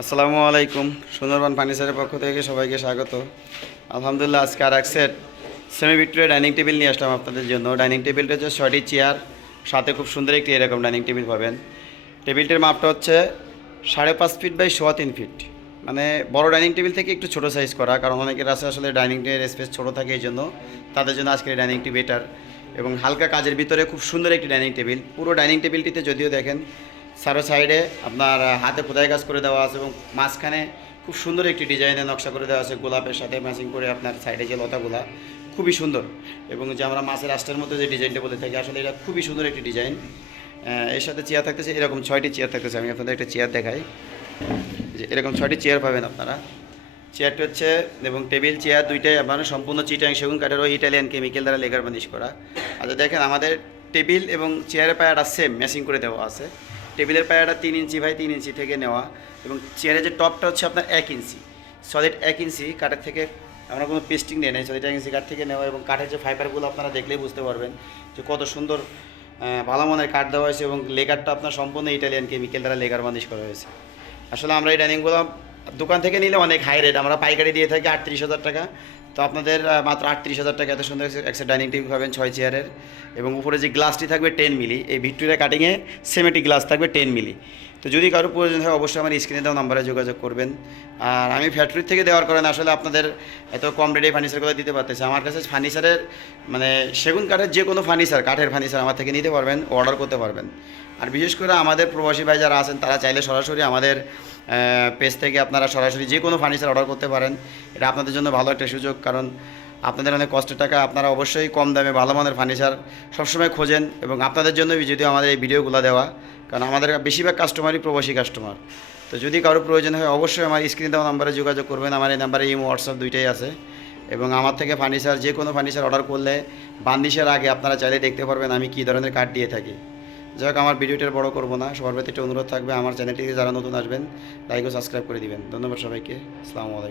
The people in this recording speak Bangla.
আসসালামু আলাইকুম, সুন্দরবন ফার্নিচারের পক্ষ থেকে সবাইকে স্বাগত। আলহামদুলিল্লাহ, আজকে আর এক set semi Victoria dining table নিয়ে আসলাম আপনাদের জন্য। ডাইনিং টেবিলটা হচ্ছে ছয়টি চেয়ার সাথে খুব সুন্দর একটি এরকম ডাইনিং টেবিল পাবেন। টেবিলটির মাপটা হচ্ছে সাড়ে পাঁচ ফিট বাই সোয়া তিন ফিট মানে বড় ডাইনিং টেবিল থেকে একটু ছোটো সাইজ করা, কারণ অনেকের আছে আসলে ডাইনিং টেবিলের স্পেস ছোটো থাকে এই জন্য। তাদের জন্য আজকের এই ডাইনিংটি বেটার এবং হালকা কাজের ভিতরে খুব সুন্দর একটি ডাইনিং টেবিল পুরো ডাইনিং টেবিলটিতে যদিও দেখেন সারো সাইডে আপনার হাতে খোদাই কাজ করে দেওয়া আছে এবং মাঝখানে খুব সুন্দর একটি ডিজাইনের নকশা করে দেওয়া আছে গোলাপের সাথে ম্যাচিং করে আপনার সাইডে যে লতাগুলা, খুবই সুন্দর। এবং যে আমরা মাছের আষ্টের মধ্যে যে ডিজাইনটা বলে থাকি, আসলে এটা খুবই সুন্দর একটি ডিজাইন। এর সাথে চেয়ার থাকতেছে, এরকম ছয়টি চেয়ার থাকতেছে। আমি আপনাদের একটা চেয়ার দেখাই। যে এরকম ছয়টি চেয়ার পাবেন আপনারা। চেয়ারটি হচ্ছে, এবং টেবিল চেয়ার দুইটাই আপনার সম্পূর্ণ চিটাং সেগুন কাঠের ওই ইটালিয়ান কেমিক্যাল দ্বারা লেগার বানিশ করা। আচ্ছা দেখেন আমাদের টেবিল এবং চেয়ারের পায়াটা সেম ম্যাচিং করে দেওয়া আছে। টেবিলের পায়াটা তিন ইঞ্চি ভাই তিন ইঞ্চি থেকে নেওয়া এবং চেয়ারের যে টপটা হচ্ছে আপনার এক ইঞ্চি। সলিড এক ইঞ্চি, কাঠের থেকে আমরা কোনো পেস্টিং নেই নাই সলিড এক ইঞ্চি কাঠ থেকে নেওয়া এবং কাঠের যে ফাইবারগুলো আপনারা দেখলেই বুঝতে পারবেন যে কত সুন্দর ভালো মানের কাঠ দেওয়া হয়েছে এবং লেগারটা আপনার সম্পূর্ণ ইটালিয়ান কেমিক্যাল দ্বারা লেগার মালিশ করা হয়েছে। আসলে আমরা এই ডাইনিংগুলো দোকান থেকে নিলে অনেক হাই রেট আমরা পাইকারি দিয়ে থাকি আটত্রিশ হাজার টাকা। তো আপনাদের মাত্র আটত্রিশ হাজার টাকা। এত সুন্দর একটা ডাইনিং টেবিল পাবেন ছয় চেয়ারের এবং উপরে যে গ্লাসটি থাকবে টেন মিলি এই ভিক্টোরিয়া কাটিংয়ে সেমেটিক গ্লাস থাকবে টেন মিলি তো যদি কারও প্রয়োজন হয় অবশ্যই আমার স্ক্রিনে দেওয়া নাম্বারে যোগাযোগ করবেন। আর আমি ফ্যাক্টরি থেকে দেওয়ার কারণে আসলে আপনাদের এত কম রেটে ফার্নিচারগুলো দিতে পারতেছি। আমার কাছে ফার্নিচারের মানে সেগুন কাঠের যে কোনো ফার্নিচার কাঠের ফার্নিচার আমার থেকে নিতে পারবেন অর্ডার করতে পারবেন। আর বিশেষ করে আমাদের প্রবাসী ভাই যারা আছেন, তারা চাইলে সরাসরি আমাদের পেজ থেকে আপনারা সরাসরি যে কোনো ফার্নিচার অর্ডার করতে পারেন। এটা আপনাদের জন্য ভালো একটা সুযোগ। কারণ আপনাদের অনেক কষ্টের টাকা, আপনারা অবশ্যই কম দামে ভালো মানের ফার্নিচার সবসময় খোঁজেন এবং আপনাদের জন্য যদিও আমাদের এই ভিডিওগুলো দেওয়া, কারণ আমাদের বেশিরভাগ কাস্টমারই প্রবাসী কাস্টমার তো যদি কারও প্রয়োজন হয়, অবশ্যই আমার স্ক্রিনে দেওয়া নাম্বারে যোগাযোগ করবেন, আমার এই নাম্বারে ইমো হোয়াটসঅ্যাপ দুইটাই আছে। এবং আমার থেকে ফার্নিচার যে কোনো ফার্নিচার অর্ডার করলে বান্দিশের আগে আপনারা চাইলে দেখতে পারবেন আমি কী ধরনের কাঠ দিয়ে থাকি। যাই হোক, আমার ভিডিওটা বড় করব না, সবার প্রতি একটা অনুরোধ থাকবে, আমার চ্যানেলটিতে যারা নতুন আসবেন লাইক ও সাবস্ক্রাইব করে দিবেন। ধন্যবাদ সবাইকে, আসসালামু আলাইকুম।